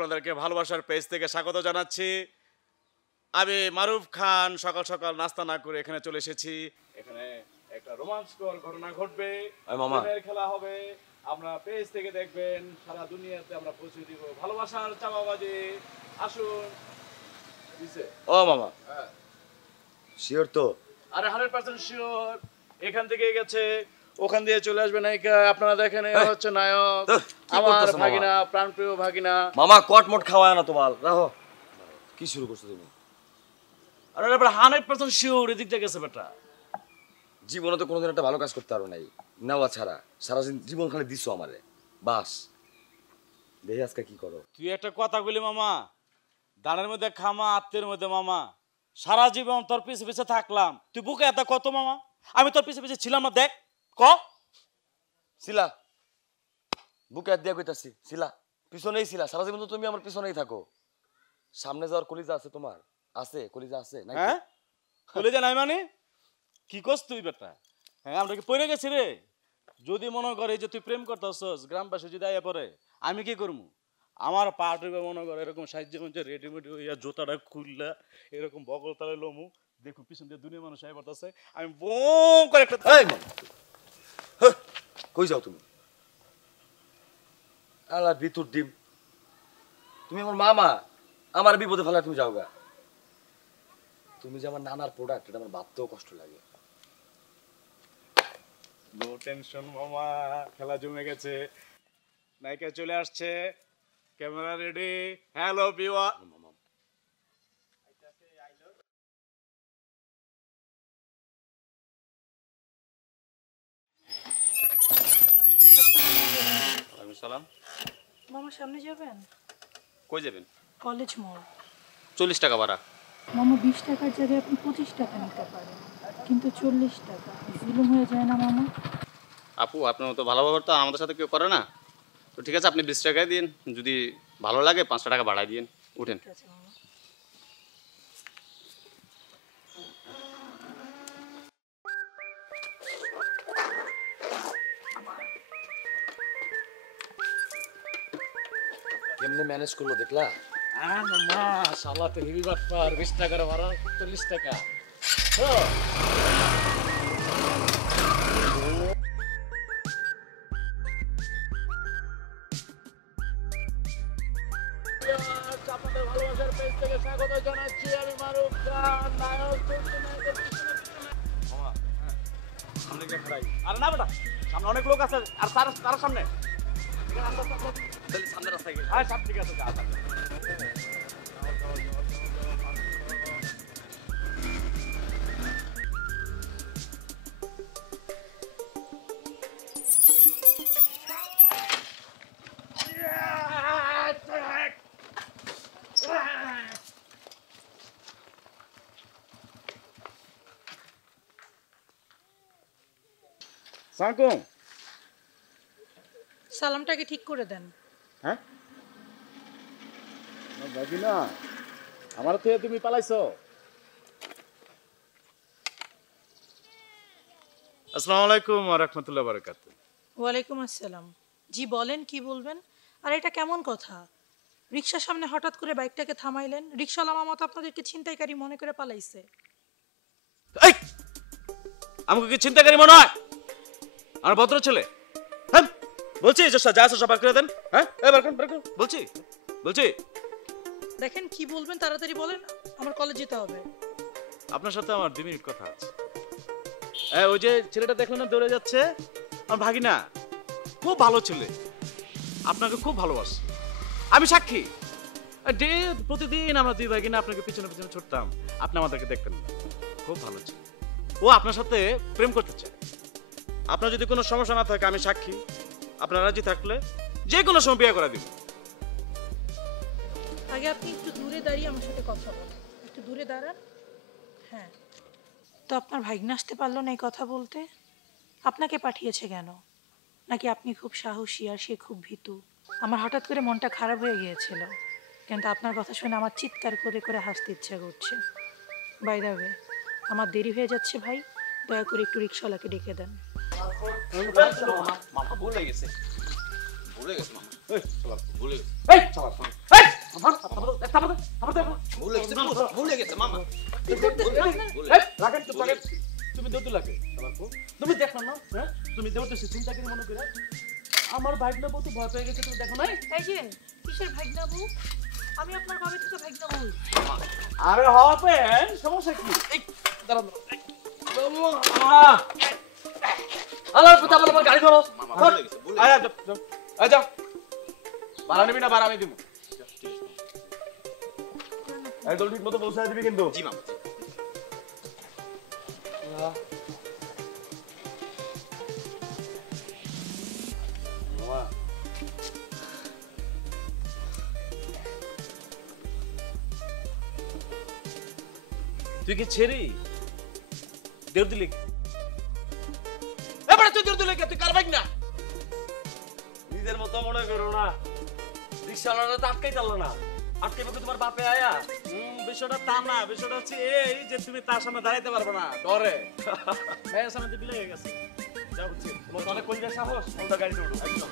আপনাদেরকে ভালোবাসার পেজ থেকে স্বাগত জানাচ্ছি। আমি মারুফ খান সকাল সকাল নাস্তা না করে এখানে চলে এসেছি। এখানে একটা রোমাঞ্চকর ঘটনা ঘটবে, প্রেমের খেলা হবে। আমরা পেজ থেকে দেখবেন, সারা দুনিয়াতে আমরা পৌঁছে দিব ভালোবাসার চাপাবাজি। আসুন। ও মামা, শিওর তো? আরে 100% শিওর। এখান থেকে গেছে, ওখান দিয়ে চলে আসবে নায়িকা। আপনারা দেখেন হচ্ছে নায়ক, আমার ভাগিনা, প্রাণপ্রিয় ভাগিনা। মামা কটমট খাওয়ায় না তোমার, রাখো। কি শুরু করছো তুমি? আরে 100% শিওর এদিক থেকে গেছে বেটা। জীবনে তো কোনোদিন একটা ভালো কাজ করতে পারো নাই, নেওয়া ছাড়া। সারা জীবন খালি দিছো আমারে, বাস। দেখি আজকে কি করো। তুই একটা কথা বলি মামা, দানের মধ্যে খামা, আত্মের মধ্যে মামা। সারা জীবন তোর পিছে পিছে থাকলাম, তুই বুকে এত কত মামা? আমি তোর পিছে পিছে ছিলাম না, দেখ ক শিলা, বুকে হাত দিয়া কইতাছি, শিলা পিছনেই ছিলা। সারা জীবন তো তুমি আমার পিছনেই থাকো। সামনে যাওয়ার কলিজা আছে তোমার? আছে কলিজা আছে নাকি? হ্যাঁ, কলিজা নাই মানে কি করছ তুই বেটা? হ্যাঁ, আমরা কি পড়ে গেছি রে? যদি মনে করে যে তুই প্রেম করতেছস, গ্রামবাসী যদি আইয়া পড়ে, আমি কি করবো? আমার পা টিপে মনে করে এরকম সাহায্য মধ্যে রেডিমেড হইয়া জুতাটা খুললা এরকম বগল তালে লমু, দেখো পিছন দিয়ে দুনিয়া মানুষ আইয়া পড়তেছে, আমি বোম করে একটা কই যাও তুমি? আলা ভিতর ডিম, তুমি আমার মামা, আমার বিপদে ফেলা তুমি যাও গা। তুমি যে আমার নানার প্রোডাক্ট, এটা আমার ভাবতেও কষ্ট লাগে। নো টেনশন মামা, খেলা জমে গেছে। নায়িকা চলে আসছে, ক্যামেরা রেডি। Hello viewer. সালাম মামা, সামনে যাবেন? কই যাবেন? কলেজ মোড়। 40 টাকা ভাড়া। মামা 20 টাকার জায়গায় আপনি 25 টাকা নিতে পারেন, কিন্তু 40 টাকা জুলুম হয়ে যায় না মামা? আপু, আপনার তো ভালো ব্যবহার তো আমাদের সাথে কেউ করে না। তো ঠিক আছে, আপনি 20 টাকায় দিন। যদি ভালো লাগে 5 টাকা বাড়াই দিন। উঠেন। ঠিক আছে মামা। কেমনে ম্যানেজ করলো দেখলা? মামা শালা তো হেভি বাটপার। 20 টাকার ভাড়া 40 টাকা। আপনাদের ভালোবাসার পেজ থেকে স্বাগত জানাচ্ছি। আমি মারুফ খান, নায়ক। আরে না বেটা, সামনে অনেক লোক আছে, আর তার সামনে সামনে রাস্তায় গেছে। হ্যাঁ, সব ঠিক আছে। সালামটাকে ঠিক করে দেন। হ্যাঁ, ভাগিনা, আমার থেকে তুমি পালাইছো। আসসালামু আলাইকুম ওয়া রাহমাতুল্লাহি ওয়া বারাকাতুহু। ওয়ালাইকুম আসসালাম। জি বলেন, কি বলবেন? আর এটা কেমন কথা? রিক্সার সামনে হঠাৎ করে বাইকটাকে থামাইলেন। রিক্সাওয়ালা মামা তো আপনাদেরকে ছিনতাইকারী মনে করে পালাইছে। এই, আমাকে কি চিন্তাকারী মনে হয়? আমার ভদ্র ছেলে। হ্যাঁ, বলছি যে যা আছে সব বার করে দেন। হ্যাঁ, এবার কোন বলছি। দেখেন কি বলবেন, তাড়াতাড়ি বলেন, আমার কলেজ যেতে হবে। আপনার সাথে আমার 2 মিনিট কথা আছে। ওই যে ছেলেটা দেখলেন না, দৌড়ে যাচ্ছে, আমার ভাগিনা। খুব ভালো ছেলে, আপনাকে খুব ভালোবাসে, আমি সাক্ষী। প্রতিদিন আমরা 2 ভাগিনা আপনাকে পিছনে পিছনে ছুটতাম, আপনি আমাদেরকে দেখতেন না। খুব ভালো ছিল ও, আপনার সাথে প্রেম করতে চায়। আপনার যদি কোনো সমস্যা না থাকে, আমি সাক্ষী। আপনার রাজি থাকলে যে কোনো সময় বিয়ে করে দিব। আগে আপনি একটু দূরে দাঁড়িয়ে আমার সাথে কথা বলেন। একটু দূরে দাঁড়ান। হ্যাঁ, তো আপনার ভাগ্নে আসতে পারলো না এই কথা বলতে? আপনাকে পাঠিয়েছে কেন? নাকি আপনি খুব সাহসী আর সে খুব ভীতু? আমার হঠাৎ করে মনটা খারাপ হয়ে গিয়েছিল, কিন্তু আপনার কথা শুনে আমার চিৎকার করে করে হাসতে ইচ্ছা করছে। বাই দ্য ওয়ে, আমার দেরি হয়ে যাচ্ছে ভাই, দয়া করে একটু রিক্সাওয়ালাকে ডেকে দেন। মামা ভুলে গেছে মামা। এই শালার ভুলে গেছে এই শালার এই ভুলে গেছে ভুলে গেছে মামা রাখেন তো রাখেন তুমি দৌড়তে লাগে শালার তুমি দেখো না হ্যাঁ তুমি দৌড়তেছিস চিন্তা করে মনে করে আমার বাইক না বলতে ভয় পেয়ে গেছে তুমি দেখো নাই এই যে কিসের ভাগনা বউ আমি আপনার কবে থেকে ভাগনা বউ আরে হবেন সমস্যা কি এই দাঁড়াও আল্লাহর পুতা আমার গাড়ি ধরো মামা ভুলে গেছে ভুলে আয় যাও আয় যাও ভাড়া নিবি না ভাড়া আমি দিব একদম ঠিক মতো পৌঁছায় দিবি কিন্তু জি মামা মামা তুই কি ছেড়ি দেড় দিলি এবারে তুই দূর লেগে তুই কার বাইক না নিজের মতো মনে করো না রিক্সাওয়ালারা তো আটকাই চাললো না আটকে বলতে তোমার বাপে আয়া বিষয়টা তা না বিষয়টা হচ্ছে এই যে তুমি তার সামনে দাঁড়াইতে পারবে না ডরে ভাইয়ের সামনে বিলে হয়ে গেছে যা হচ্ছে তোমার অনেক কলিজা সাহস ওটা গাড়িতে উঠো একদম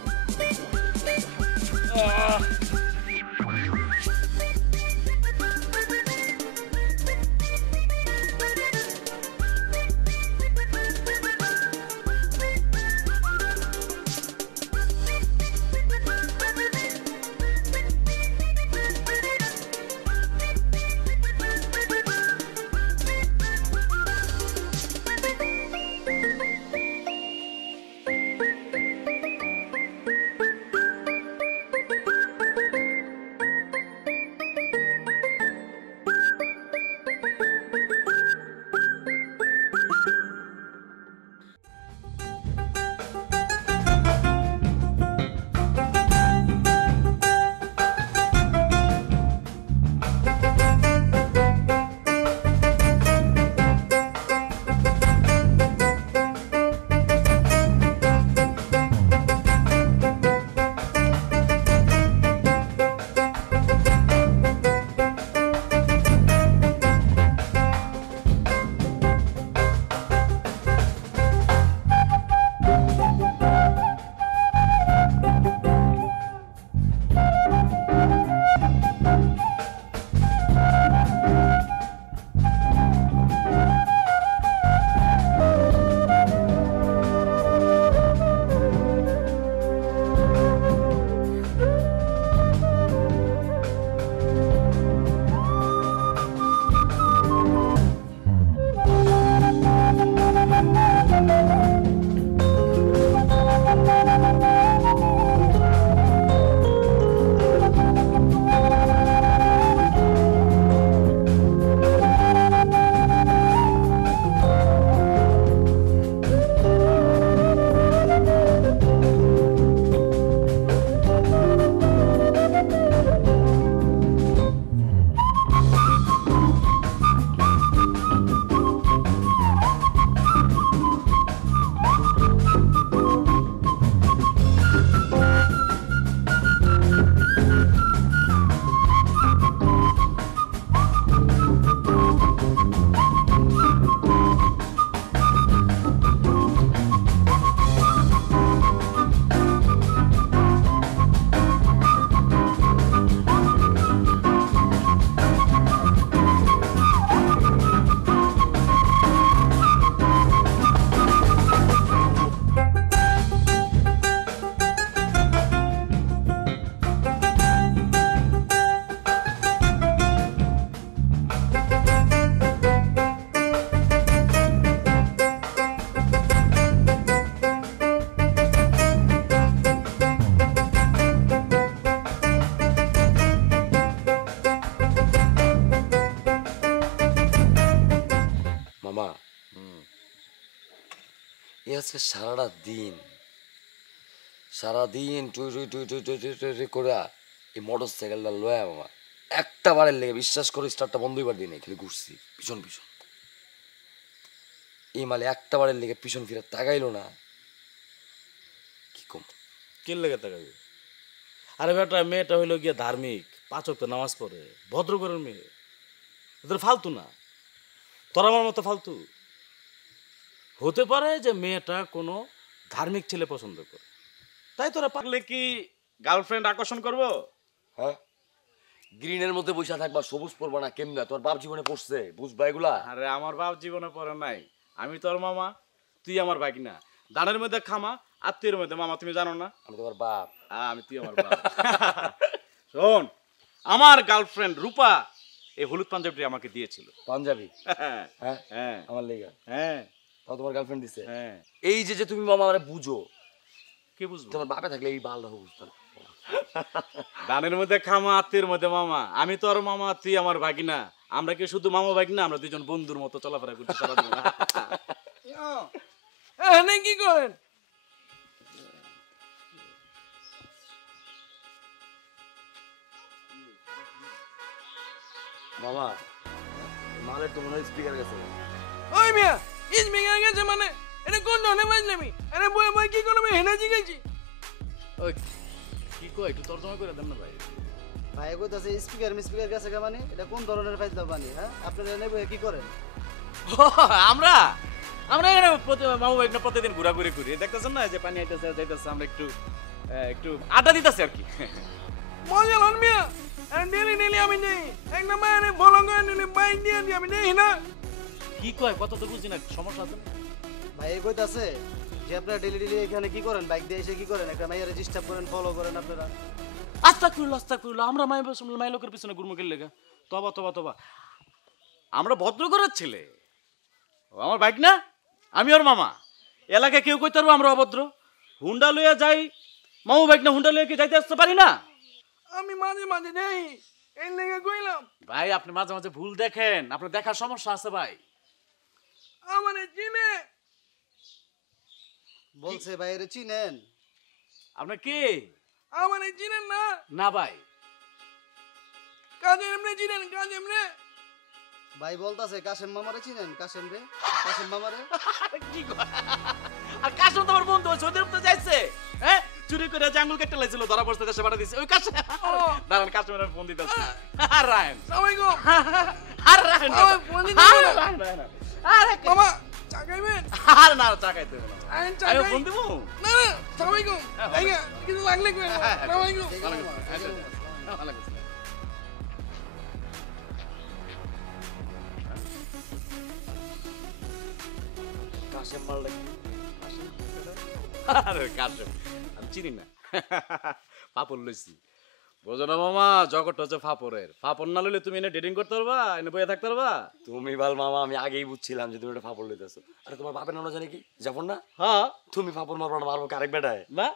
আজকে সারাদিন টুই টুই টুই টুই টুই টুই টুই টুই করে এই মোটর সাইকেলটা লয়া মামা একটা বারের লেগে বিশ্বাস করে স্টার্টটা বন্ধই করে দিই নাই, খালি ঘুরছি পিছন পিছন। এই মালে একটা বারের লেগে পিছন ফিরে তাকাইলো না, কি কম কে লেগে তাকাবে? আরে বেটা মেয়েটা হইলো গিয়ে ধার্মিক, 5 ওয়াক্ত নামাজ পড়ে, ভদ্র ঘরের মেয়ে, এদের ফালতু না। তোর আমার মতো ফালতু হতে পারে যে মেয়েটা কোনো ধার্মিক ছেলে পছন্দ করে, তাই তোরা পারলে কি গার্লফ্রেন্ড আকর্ষণ করবো? হ্যাঁ, গ্রিনের মধ্যে বসে থাকবা, সবুজ পড়বা না কেমনে? তোর বাপ জীবনে পড়ছে, বুঝবা এগুলা? আরে আমার বাপ জীবনে পড়ে নাই, আমি তোর মামা, তুই আমার ভাগিনা। দানের মধ্যে খামা, আত্মীয়ের মধ্যে মামা, তুমি জানো না? আমি তোমার বাপ। আমি তুই আমার বাপ। শোন, আমার গার্লফ্রেন্ড রূপা এই হলুদ পাঞ্জাবিটি আমাকে দিয়েছিল। পাঞ্জাবি? হ্যাঁ হ্যাঁ হ্যাঁ আমার লেগা? হ্যাঁ তাও তোমার গার্লফ্রেন্ড দিছে? হ্যাঁ। এই যে যে তুমি মামা আমারে বুঝো, কে বুঝবো? তোমার বাপে থাকলে এই বালটা বুঝতো না। দানের মধ্যে খামা, আত্মীয়ের মধ্যে মামা, আমি তোর মামা, তুই আমার ভাগিনা। আমরা কি শুধু মামা ভাগিনা? আমরা দুজন বন্ধুর মতো চলাফেরা করতে সারাদিন। কি করেন? মামা, মালের তো মনে হয় স্পিকার গেছে। ওই মিয়া, স্পিকার গেছে মানে? এটা কোন ধরনের বাজলামি? আরে বই বই কি করবে? হেনা জিগাইছি। ওই কি কয়, একটু তর্জমা করে দেন না ভাই। ভাই কইতাছে স্পিকার গেছে কে মানে? এটা কোন ধরনের ফাইজলাম বানি? হ্যাঁ, আপনারা এনে বইয়ে কি করেন? আমরা আমরা এখানে মামু ভাগিনা প্রতিদিন ঘোরাঘুরি করি, দেখতেছেন না যে পানি আইতেছে যাইতেছে, আমরা একটু একটু আড্ডা দিতেছি আর কি। মজা লন মিয়া। আরে ডেলি আমি নেই। এক নাম্বার আরে ফলো করে নিলে বাইক দিয়ে আমি নেই না। কি কয় কত তো বুঝি না, সমস্যা আছে না? ভাই কইতাছে যে আপনারা ডেলি এখানে কি করেন? বাইক দিয়ে এসে কি করেন? একটা মাইয়ারে ডিস্টার্ব করেন, ফলো করেন আপনারা। আস্তাগফিরুল্লাহ, আমরা মাই লোকের পিছনে গুরমুখের লেগা। তবা তবা তবা, আমরা ভদ্র ঘরের ছেলে। ও আমার বাইক না, আমি ওর মামা। এলাকায় কেউ কইতে পারবো আমরা অভদ্র? হুন্ডা লইয়া যাই, মামু বাইক না, হুন্ডা লইয়া কি যাইতে আসতে পারি না? আমি মাঝে মাঝে নেই। এই লেগে কইলাম। ভাই আপনি মাঝে মাঝে ভুল দেখেন, আপনার দেখার সমস্যা আছে ভাই। আমারে চিনে। বলছে ভাইরে চিনেন? আপনি কে? আমারে চিনেন না? না ভাই। কাজে এমনি চিনেন, কাজে এমনি। ভাই বলতাছে কাশেম মামারে চিনেন? কাশেম রে, কাশেম মামারে। কি কয়? আর কাশম তোমার বন্ধু সৌদি আরব তো যাইছে, হ্যাঁ চুরি করে জাঙ্গুল কেটে লাইছিল, ধরা পড়তে দেশে পাঠা দিছে। ওই কাশে দাঁড়ান, কাস্টমারের ফোন দিতেছে। আর রায়ন, সালামালাইকুম। আর রায়ন, ফোন দিতেছে আর না। রায়ন, আরে মামা চা খাইবেন? আর না চা খাইতে হবে না। আইন চা আমি খাই। ফোন দিব। না না, সালামালাইকুম। এই কিছু লাগলে কই। সালামালাইকুম। কাশেম মাল লাগি। আরে কাশম আমি চিনি না, পাপড় লইছি। বোঝো না মামা, জগৎ হচ্ছে ফাপড়ের। ফাপড় না লইলে তুমি এনে ডেটিং করতে পারবা, এনে বইয়ে থাকতে পারবা? তুমি বাল মামা, আমি আগেই বুঝছিলাম যে তুমি একটা ফাপড় লইতেছো। আরে তোমার বাপের নাম জানি কি? জাফর না? হ্যাঁ। তুমি ফাপড় মারবা না, মারবো কি আরেক বেটায়? না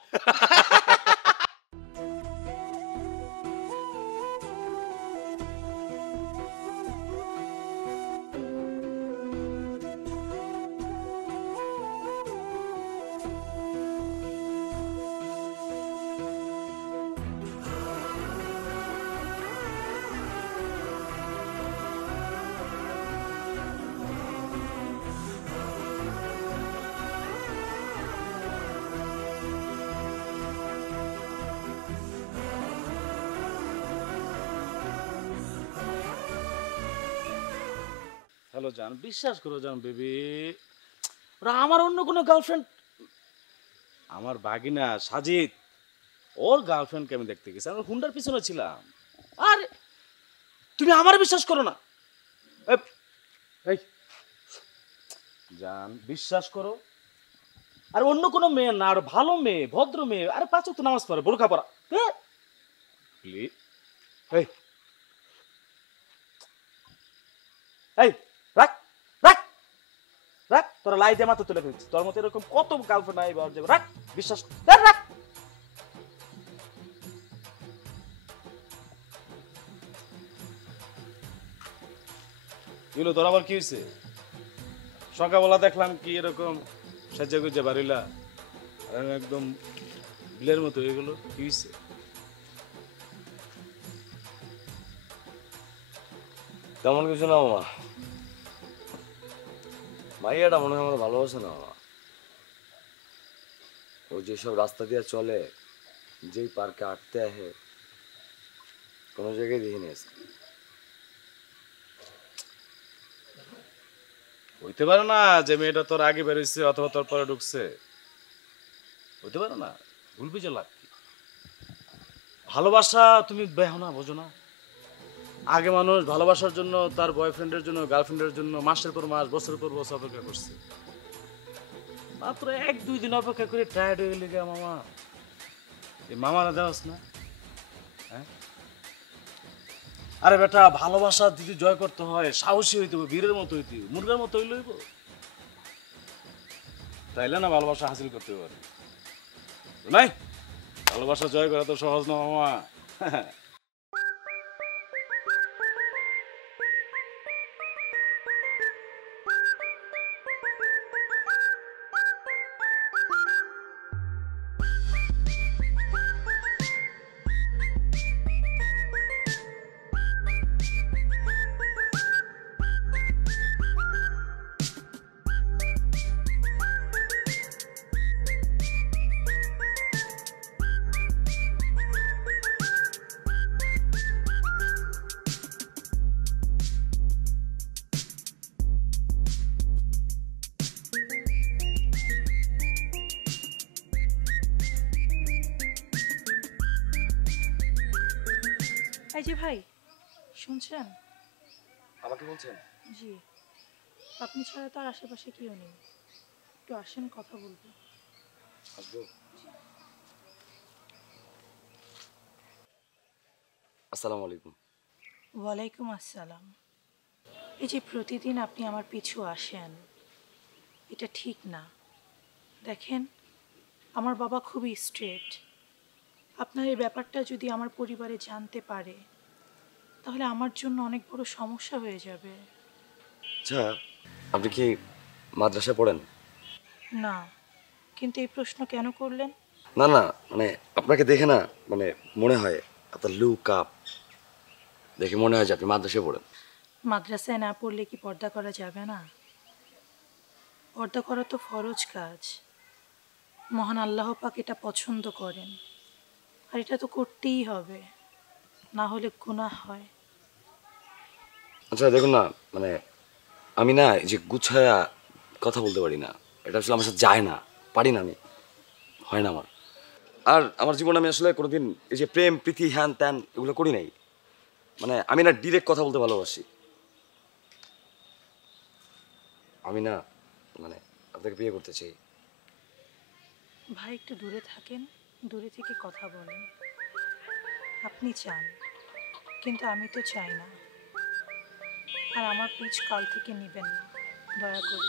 হ্যালো জান, বিশ্বাস করো জান বেবি, ওরা আমার অন্য কোনো গার্লফ্রেন্ড, আমার বাগিনা সাজিদ, ওর গার্লফ্রেন্ডকে আমি দেখতে গেছি, আমরা হুন্ডার পিছনে ছিলাম। আর তুমি আমার বিশ্বাস করো না? এই জান বিশ্বাস করো, আর অন্য কোনো মেয়ে না, আর ভালো মেয়ে, ভদ্র মেয়ে, আরে পাঁচ ওয়াক্ত নামাজ পড়ে, বোরকা পরা। প্লিজ এই এই রাখ রাখ রাখ, তোরা লাই দিয়ে মাথা তুলে ফেলছিস। তোর মতো এরকম কত গার্লফ্রেন্ড আইবে, আর যাবে। রাখ, বিশ্বাস রাখ রাখ। এগুলো তোর আবার কি হয়েছে? সকালবেলা দেখলাম কি এরকম সাজা গুজা বাড়িলা, আর একদম বিলের মতো হয়ে গেল, কি হয়েছে? তেমন কিছু না মামা, মাইয়াটা মনে হয় আমার ভালোবাসে না মামা। ও যেসব রাস্তা দিয়ে চলে, যেই পার্কে আটতে আহে, কোনো জায়গায় দেখিনি আজকে। হইতে পারে না যে মেয়েটা তোর আগে বেরোইছে অথবা তোর পরে ঢুকছে, হইতে পারে না, ভুল বুঝে লাভ কি? ভালোবাসা তুমি বেহ না, বোঝো না? আগে মানুষ ভালোবাসার জন্য তার বয়ফ্রেন্ডের জন্য, গার্লফ্রেন্ডের জন্য মাসের পর মাস, বছরের পর বছর অপেক্ষা করছে। মাত্র 1-2 দিন অপেক্ষা করে টায়ার্ড হয়ে গেলে মামা। এই মামারা দেওয়াস না? হ্যাঁ? আরে বেটা, ভালোবাসা যদি জয় করতে হয় সাহসী হইতে হবে, বীরের মতো হইতে হবে, মুরগার মতো হইলে হইব। তাইলে না ভালোবাসা হাসিল করতে পারে। নাই, ভালোবাসা জয় করা তো সহজ না মামা। এই যে ভাই, শুনছেন? আমাকে বলছেন? জি, আপনি ছাড়া তো আর আশেপাশে কেউ নেই, একটু আসেন, কথা বলবো। আসবো। আসসালামু আলাইকুম। ওয়ালাইকুম আসসালাম। এই যে প্রতিদিন আপনি আমার পিছু আসেন, এটা ঠিক না। দেখেন, আমার বাবা খুবই স্ট্রেট। আপনার এই ব্যাপারটা যদি আমার পরিবারে জানতে পারে তাহলে আমার জন্য অনেক বড় সমস্যা হয়ে যাবে। আচ্ছা, আপনি কি মাদ্রাসায় পড়েন? না, কিন্তু এই প্রশ্ন কেন করলেন? না না, মানে আপনাকে দেখে না, মানে মনে হয় আপনার লুক আপ দেখে মনে হয় যে আপনি মাদ্রাসায় পড়েন। মাদ্রাসায় না পড়লে কি পর্দা করা যাবে না? পর্দা করা তো ফরজ কাজ। মহান আল্লাহ পাক এটা পছন্দ করেন, আর এটা তো করতেই হবে, না হলে গুনাহ হয়। আচ্ছা দেখুন না, মানে আমি না এই যে গুছায়া কথা বলতে পারি না, এটা আসলে আমার সাথে যায় না, পারি না আমি, হয় না আমার। আর আমার জীবনে আমি আসলে কোনোদিন এই যে প্রেম প্রীতি হ্যান ত্যান এগুলো করি নাই। মানে আমি না ডিরেক্ট কথা বলতে ভালোবাসি। আমি না মানে আপনাকে বিয়ে করতে চাই। ভাই একটু দূরে থাকেন, দূরে থেকে কথা বলেন। আপনি চান, কিন্তু আমি তো চাই না। আর আমার পিছ কাল থেকে নেবেন না, দয়া করে।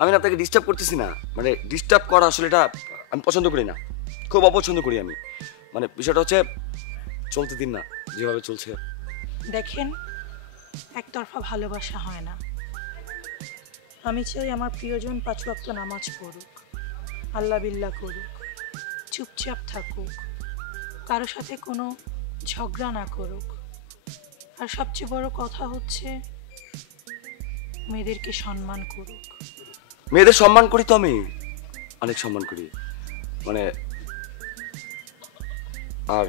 আমি না আপনাকে ডিস্টার্ব করতেছি না, মানে ডিস্টার্ব করা আসলে এটা আমি পছন্দ করি না, খুব অপছন্দ করি আমি। মানে বিষয়টা হচ্ছে চলতে দিন না যেভাবে চলছে। দেখেন, একতরফা ভালোবাসা হয় না। আমি চাই আমার প্রিয়জন 5 ওয়াক্ত নামাজ পড়ুক, আল্লাহ বিল্লাহ করুক, চুপচাপ থাকুক, কারো সাথে কোনো ঝগড়া না করুক। আর সবচেয়ে বড় কথা হচ্ছে মেয়েদেরকে সম্মান করুক। মেয়েদের সম্মান করি তো, আমি অনেক সম্মান করি, মানে আর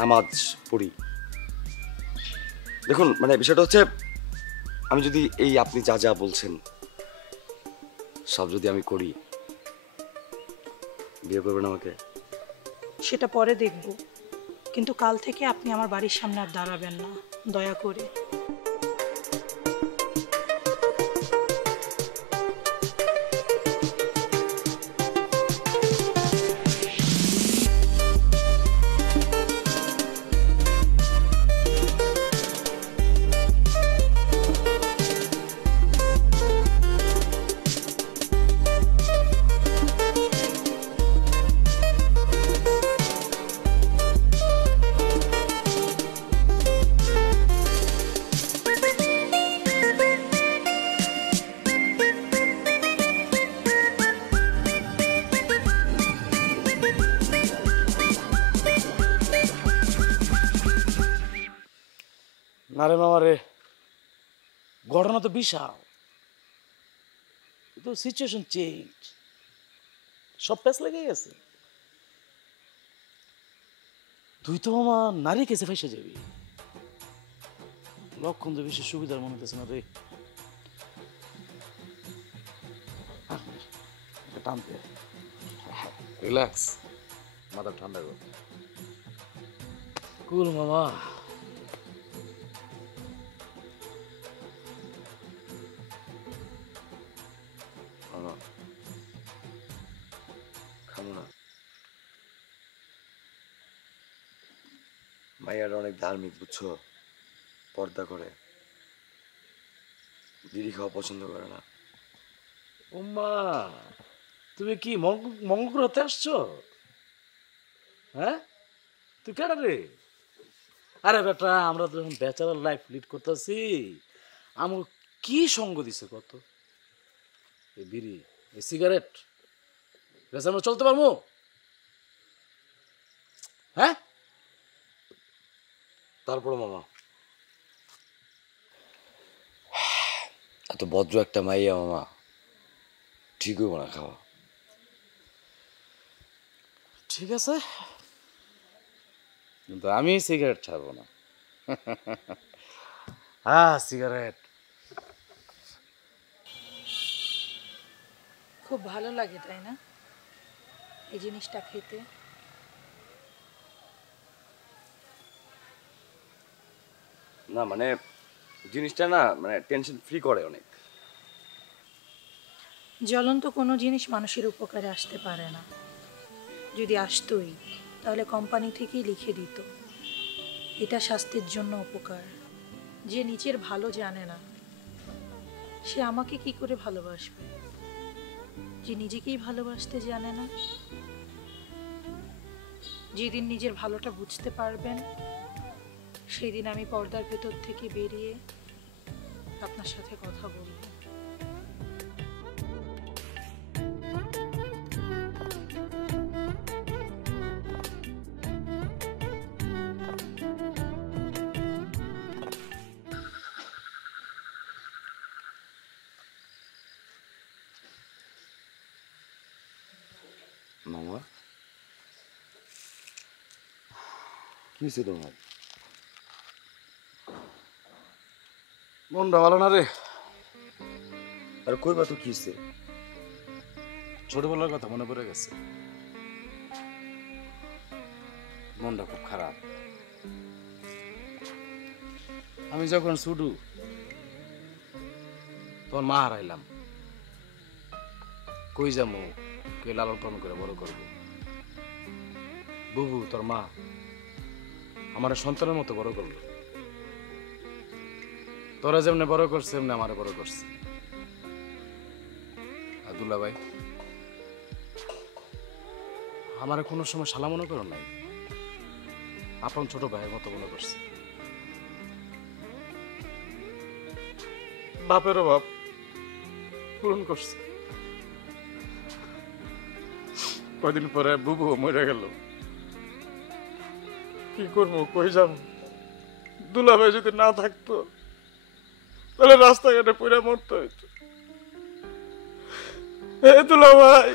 নামাজ পড়ি। দেখুন মানে বিষয়টা হচ্ছে আমি যদি এই আপনি যা যা বলছেন সব যদি আমি করি, বিয়ে করবেন আমাকে? সেটা পরে দেখব, কিন্তু কাল থেকে আপনি আমার বাড়ির সামনে আর দাঁড়াবেন না, দয়া করে। না রে মামা রে, ঘটনা তো বিশাল, তো সিচুয়েশন চেঞ্জ, সব প্যাচ লেগে গেছে। তুই তো মামা নারী কেসে ফেসে যাবি, লক্ষণ তো বেশি সুবিধার মনে হতেছে না রে। টানতে রিল্যাক্স, মাথা ঠান্ডা কর। কুল মামা। মামা খাবো না। মাইয়ার অনেক ধার্মিক, বুঝছো? পর্দা করে, বিড়ি খাওয়া পছন্দ করে না। উম্মা, তুমি কি মঙ্গল গ্রহতে আসছো? হ্যাঁ, তুই কেন রে? আরে বেটা, আমরা তো এখন ব্যাচেলার লাইফ লিড করতেছি, আমার কি সঙ্গ দিছে কত? এই বিড়ি, এই সিগারেট বেশ আমরা চলতে পারবো? হ্যাঁ, তারপর মামা, এত ভদ্র একটা মাইয়া মামা, ঠিক হইব না খাওয়া। ঠিক আছে, কিন্তু আমি সিগারেট ছাড়বো না। হ্যাঁ, সিগারেট খুব ভালো লাগে তাই না এই জিনিসটা খেতে? না মানে জিনিসটা না মানে টেনশন ফ্রি করে অনেক। জ্বলন্ত কোনো জিনিস মানুষের উপকারে আসতে পারে না। যদি আসতোই তাহলে কোম্পানি থেকেই লিখে দিত এটা স্বাস্থ্যের জন্য উপকার। যে নিজের ভালো জানে না সে আমাকে কি করে ভালোবাসবে? যে নিজেকেই ভালোবাসতে জানে না, যেদিন নিজের ভালোটা বুঝতে পারবেন সেদিন আমি পর্দার ভেতর থেকে বেরিয়ে আপনার সাথে কথা বলবো। মামা কি হয়েছে তোমার? মনটা ভালো না রে। আর কইবা তো কি হয়েছে? ছোটবেলার কথা মনে পড়ে গেছে, মনটা খুব খারাপ। আমি যখন শুধু তখন মা হারাইলাম, কই যামু, কে লালন পালন করে বড় করবো? বুবু তোর মা আমার সন্তানের মতো বড় করলো। তোরা যেমনি বড় করছে এমনি আমারে বড় করছে। আর দুলা ভাই আমারে কোনো সময় শালা মনে করো নাই, আপন ছোট ভাইয়ের মতো মনে করছে। বাপেরও বাপ পূরণ করছে। কয়দিন পরে বুবু মরে গেল, কি করবো, কই যাব? দুলাভাই যদি না থাকতো তাহলে রাস্তাঘাটে পড়ে মরতে হইতো। হে দুলাভাই,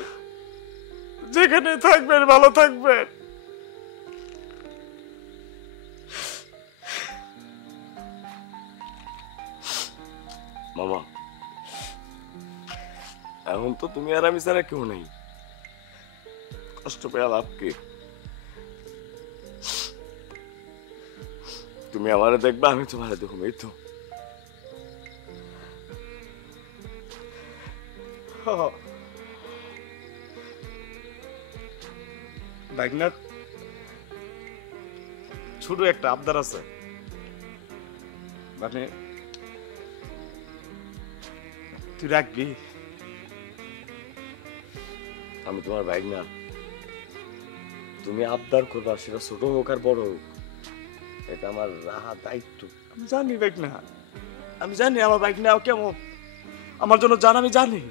যেখানে থাকবেন ভালো থাকবেন। মামা এখন তো তুমি আর আমি ছাড়া কেউ নেই, কষ্ট পেয়ে লাভ কি? তুমি আমারে দেখবা, আমি তোমারে দেখো, এই তো। বাইকনাথ ছোট একটা আবদার আছে, মানে তুই রাখবি? আমি তোমার বাইক না, তুমি আবদার করবা, সেটা ছোট হোক আর বড় হোক, এটা আমার রাহা দায়িত্ব। আমি জানি বাইক না, আমি জানি আমার বাইক না কেমন, আমার জন্য জান, আমি জানি।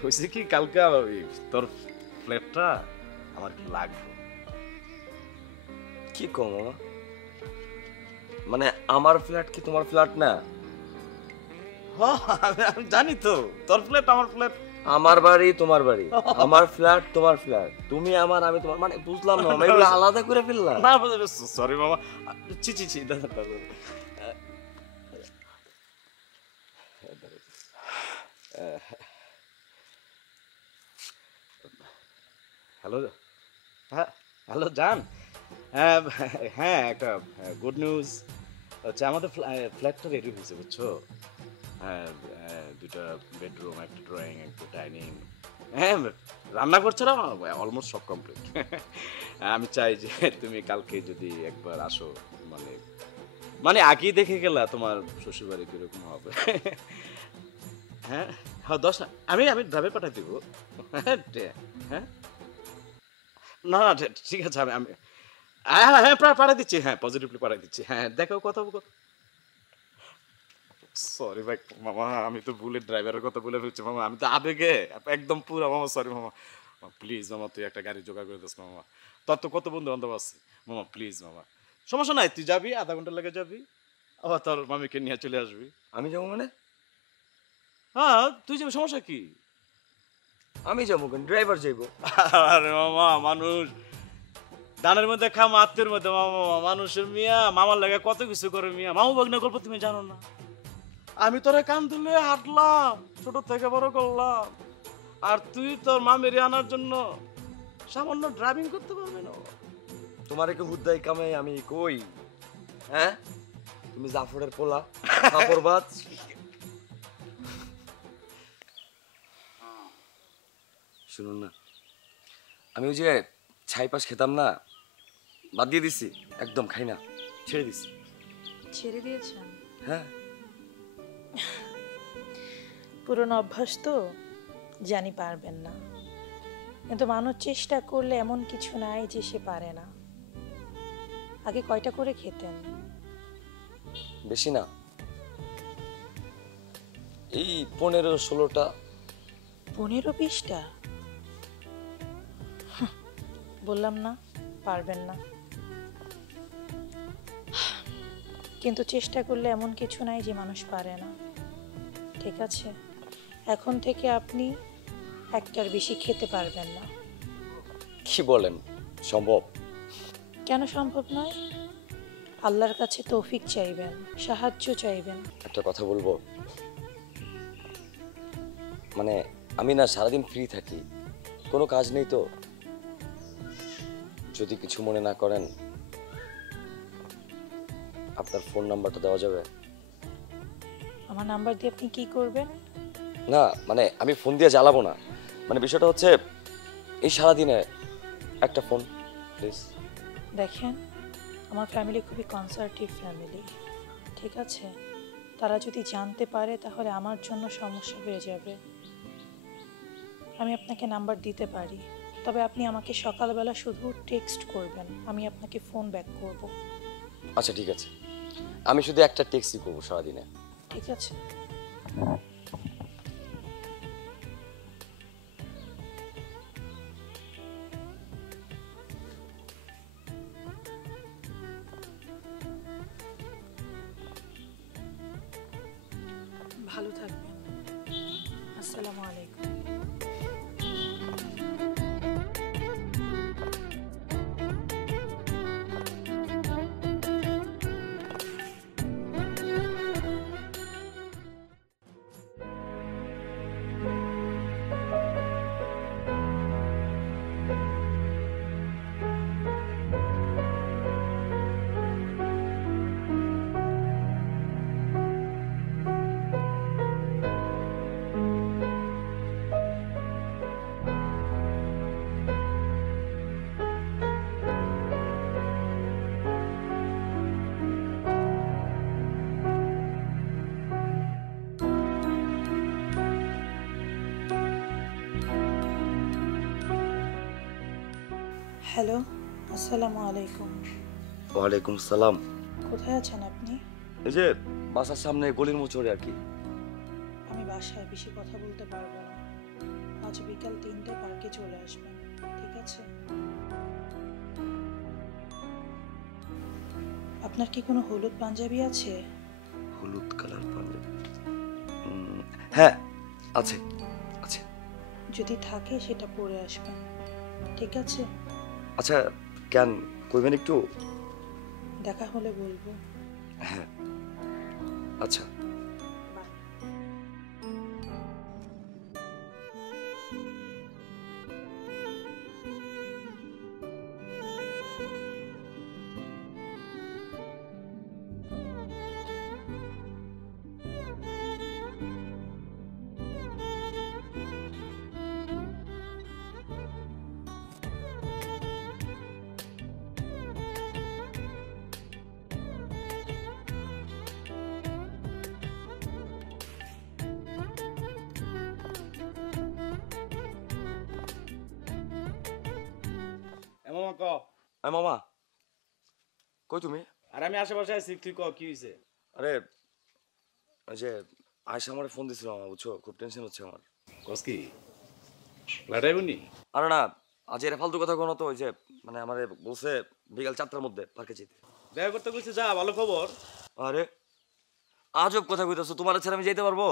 হয়েছে কি, কালকে তোর ফ্ল্যাটটা আমার কি লাগবে। কি কম মামা? মানে আমার ফ্ল্যাট কি তোমার ফ্ল্যাট না? আমি জানি তো, তোর ফ্ল্যাট আমার ফ্ল্যাট। আমার বাড়ি তোমার বাড়ি, আমার ফ্ল্যাট তোমার ফ্ল্যাট, তুমি আমার আমি তোমার, মানে বুঝলাম না মামা, এগুলো আলাদা করে ফেললাম। না সরি মামা, ছি ছি ছি, হ্যালো, হ্যাঁ হ্যালো জান। হ্যাঁ হ্যাঁ, একটা গুড নিউজ হচ্ছে, আমাদের ফ্ল্যাটটা রেডি হয়েছে বুঝছো। হ্যাঁ, দুটা বেডরুম, একটা ড্রয়িং, একটা ডাইনিং। হ্যাঁ, রান্না করছো না, অলমোস্ট সব কমপ্লিট। আমি চাই যে তুমি কালকে যদি একবার আসো, মানে মানে আগেই দেখে গেলা তোমার শ্বশুরবাড়ি কিরকম হবে। হ্যাঁ হ্যাঁ, আমি আমি ড্রাইভে পাঠাই দিব। হ্যাঁ না না, ঠিক আছে, আমি আমি হ্যাঁ হ্যাঁ হ্যাঁ, পাঠিয়ে দিচ্ছি, হ্যাঁ পজিটিভলি পাঠিয়ে দিচ্ছি। হ্যাঁ দেখো কথা বল। সরি ভাই মামা, আমি তো বুলেট ড্রাইভারের কথা বলে ফেলছি মামা, আমি তো আবেগে একদম পুরো মামা, সরি মামা। প্লিজ মামা, তুই একটা গাড়ি জোগাড় করে দিস মামা, তোর তো কত বন্ধু বান্ধব আছে মামা, প্লিজ মামা। সমস্যা নাই, তুই যাবি, আধা ঘন্টা লেগে যাবি, আবার তোর মামিকে নিয়ে চলে আসবি। আমি যাবো মানে? হ্যাঁ তুই যাবি, সমস্যা কি? আমি যাবো কেন, ড্রাইভার যাইবো। আরে মামা, মানুষ দানের মধ্যে খা, আত্মের মধ্যে মামা, মানুষের মিয়া মামার লাগে কত কিছু করে মিয়া। মামু বাগনা গল্প তুমি জানো না? আমি তোরে কান তুলে হাঁটলাম, ছোট থেকে বড় করলাম, আর তুই তোর মামেরে আনার জন্য সামান্য ড্রাইভিং করতে পারবি না? তোমার একে হুদ্দাই কামে আমি কই? হ্যাঁ, তুমি জাফরের পোলা, কাপড়বাজ। শুনুন না, আমি ওই যে ছাই পাশ খেতাম না, বাদ দিয়ে দিছি, একদম খাই না, ছেড়ে দিছি। ছেড়ে দিয়েছেন? হ্যাঁ। পুরনো অভ্যাস তো, জানি পারবেন না, কিন্তু মানুষ চেষ্টা করলে এমন কিছু নাই যে সে পারে না। আগে কয়টা করে খেতেন? বেশি না, এই 15-16টা। 15-20টা? বললাম না পারবেন না, কিন্তু চেষ্টা করলে এমন কিছু নাই যে মানুষ পারে না। ঠিক আছে, এখন থেকে আপনি একটার বেশি খেতে পারবেন না। কি বলেন, সম্ভব? কেন সম্ভব নয়? আল্লাহর কাছে তৌফিক চাইবেন, সাহায্য চাইবেন। একটা কথা বলবো, মানে আমি না সারাদিন ফ্রি থাকি, কোনো কাজ নেই তো, যদি কিছু মনে না করেন আপনার ফোন নাম্বারটা দেওয়া যাবে? আমার নাম্বার দিয়ে আপনি কি করবেন? না মানে আমি ফোন দিয়ে জ্বালাবো না, মানে বিষয়টা হচ্ছে এই সারাদিনে একটা ফোন প্লিজ। দেখেন, আমার ফ্যামিলি খুবই কনসার্ভেটিভ ফ্যামিলি, ঠিক আছে? তারা যদি জানতে পারে তাহলে আমার জন্য সমস্যা হয়ে যাবে। আমি আপনাকে নাম্বার দিতে পারি, তবে আপনি আমাকে সকালবেলা শুধু টেক্সট করবেন, আমি আপনাকে ফোন ব্যাক করব। আচ্ছা ঠিক আছে, আমি শুধু একটা ট্যাক্সি করবো সারাদিনে। ঠিক আছে। ভালো থাকবেন। আসসালামু আলাইকুম। হ্যালো, আসসালামু আলাইকুম। ওয়ালাইকুম সালাম। কোথায় আছেন আপনি? এই যে বাসার সামনে গলির মোচড়ে আর কি। আমি বাসায় বেশি কথা বলতে পারবো না, আজ বিকাল 3টায় পার্কে চলে আসবেন, ঠিক আছে? আপনার কি কোনো হলুদ পাঞ্জাবি আছে? হলুদ কালার পাঞ্জাবি? হ্যাঁ আছে আছে। যদি থাকে সেটা পরে আসবেন, ঠিক আছে? আচ্ছা কেন কইবেন একটু? দেখা হলে বলবো। হ্যাঁ আচ্ছা। বাই। মামা কই তুমি? আর আমি আশেপাশে আছি, তুই ক কি হয়েছে? আরে ওই যে আয়সা আমার ফোন দিছিল মামা, বুঝছো? খুব টেনশন হচ্ছে আমার। কস কি লাটাইবনি? আরে না, আজ এর ফালতু কথা কোনো তো, ওই যে মানে আমার বলছে বিকাল 4টার মধ্যে পার্কে যেতে। দেখা করতে কইছে, যা, ভালো খবর। আরে আজব কথা কইতাছো, তোমার ছেড়ে আমি যেতে পারবো?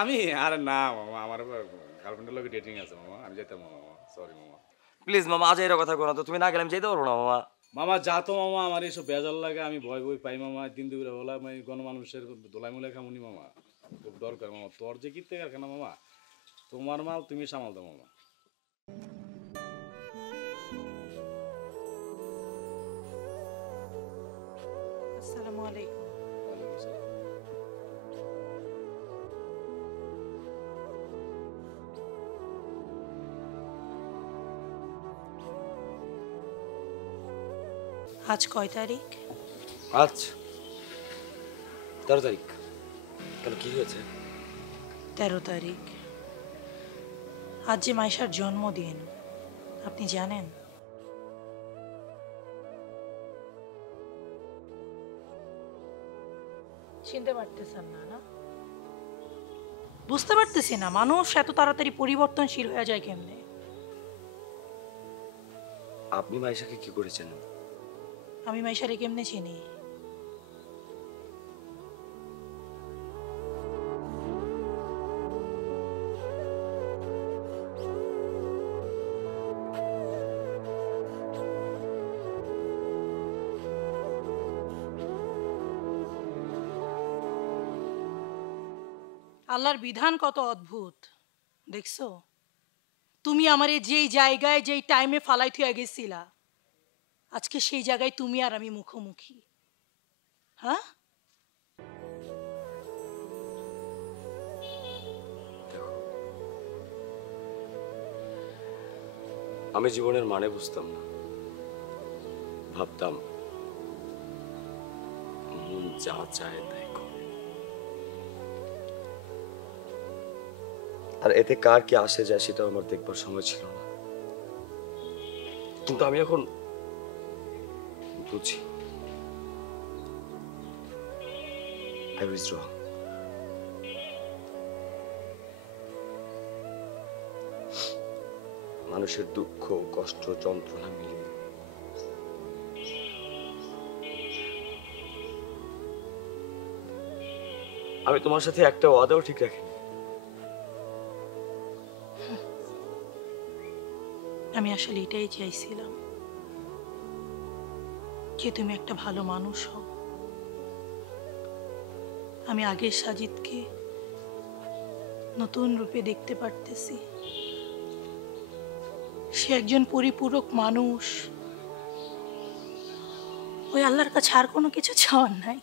আমি আরে না মামা, আমার গার্লফ্রেন্ডের লগে ডেটিং আছে মামা, আমি যেতাম মামা, সরি মামা। প্লিজ মামা, আজ এর কথা কোনো তো, তুমি না গেলে আমি যেতে পারবো না মামা। মামা যা তো মামা, আমার এইসব বেজাল লাগে, আমি ভয় ভয় পাই মামা। দিন দুপুরে বলা আমি গণমানুষের দোলাই মুলাই খামুনি মামা, খুব দরকার মামা। তোর যে কিনতে কেন মামা, তোমার মাল তুমি সামাল দাও মামা। আসসালামু আলাইকুম। ওয়ালাইকুম আসসালাম। আজ কয় তারিখ? আজ 13 তারিখ। কেন, কি হয়েছে? 13 তারিখ। আজ যে মাইশার জন্মদিন, আপনি জানেন? চিনতে পারতেছেন না? না বুঝতে পারতেছি না, মানুষ এত তাড়াতাড়ি পরিবর্তনশীল হয়ে যায় কেমনে? আপনি মাইশাকে কি করেছেন? আমি মাইশারে কেমনে চিনি? আল্লাহর বিধান কত অদ্ভুত দেখছো? তুমি আমারে যেই জায়গায় যেই টাইমে ফালাই থুয়া গেছিলা, আজকে সেই জায়গায় তুমি আর আমি মুখোমুখি। হ্যাঁ, দেখো, আমি জীবনের মানে বুঝতাম না, ভাবতাম মন যা চায় তাই করে। আর এতে কার কি আসে যায় সেটা আমার দেখবার সময় ছিল না। কিন্তু আমি এখন বুঝি, I was wrong. মানুষের দুঃখ, কষ্ট, যন্ত্রণা মিলিয়ে আমি তোমার সাথে একটা ওয়াদাও ঠিক রাখিনি। আমি আসলে এটাই চাইছিলাম যে তুমি একটা ভালো মানুষ হও। আমি আগের সাজিদকে নতুন রূপে দেখতে পারতেছি। সে একজন পরিপূরক মানুষ। ওই আল্লাহর কাছে আর কোনো কিছু চাওয়ার নাই।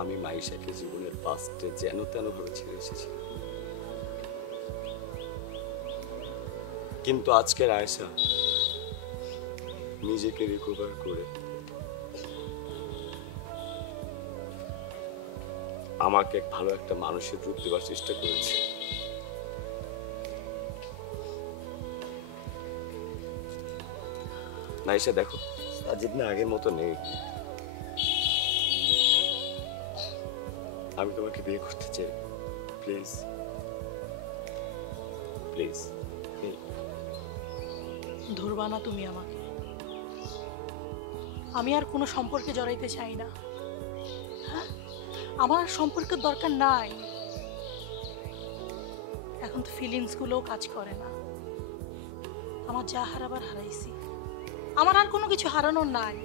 আমি মাইশাকে জীবনের পাস্টে যেন তেন ভাবে ছেড়ে এসেছি, কিন্তু আজকের আয়েশা নিজেকে রিকভার করে আমাকে ভালো একটা মানুষের রূপ দেওয়ার চেষ্টা করেছে। মাইশা দেখো, সাজিদ না আগের মতো নেই। আমি তোমাকে বিয়ে করতে চাই, প্লিজ প্লিজ। ধরবা না তুমি আমাকে। আমি আর কোনো সম্পর্কে জড়াইতে চাই না। হ্যাঁ, আমার আর সম্পর্কের দরকার নাই। এখন তো ফিলিংস গুলোও কাজ করে না। আমার যা হারাবার হারাইছি, আমার আর কোনো কিছু হারানোর নাই।